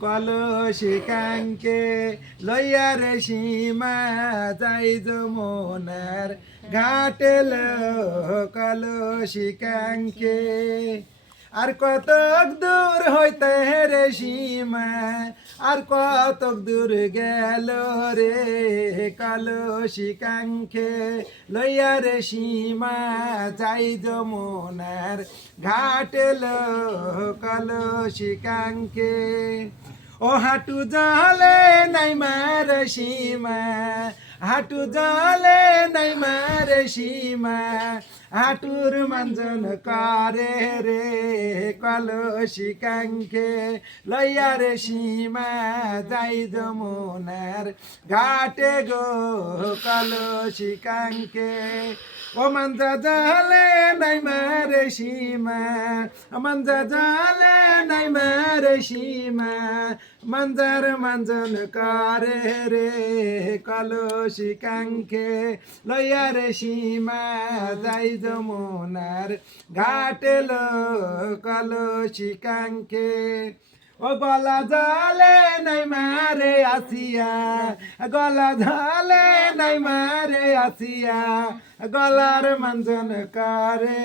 কলসি কাঙ্কে লইয়া রে সীমা যাই যমুনার ঘাটে লো কলসি কাঙ্কে আর কত দূর হইতে রে সীমা আর কত দূর গেল রে কলসি কাঙ্কে লইয়া রে সীমা যাই যমুনার ঘাটে লো কলসি কাঙ্কে ও হাঁটু জলে নাই মার সীমা হাঁটু জলে নাই মার সীমা হাঁটুর মঞ্জন করে রে কলসি কাঙ্কে লইয়া রে সীমা যাই যমুনার ঘাটে গো কলসি কাঙ্কে ও মঞ্জা জলে নাই মারে সীমা মঞ্জা জলে নাই মারে সীমা মঞ্জার মঞ্জন করে রে কলসি কাঙ্কে লইয়া রে সীমা যাই যমুনার ঘাটে লো কলসি কাঙ্কে ও গলা জলে নাই মারে আসিয়া গলা জলে নাই মারে আসিয়া গলার মঞ্জন করে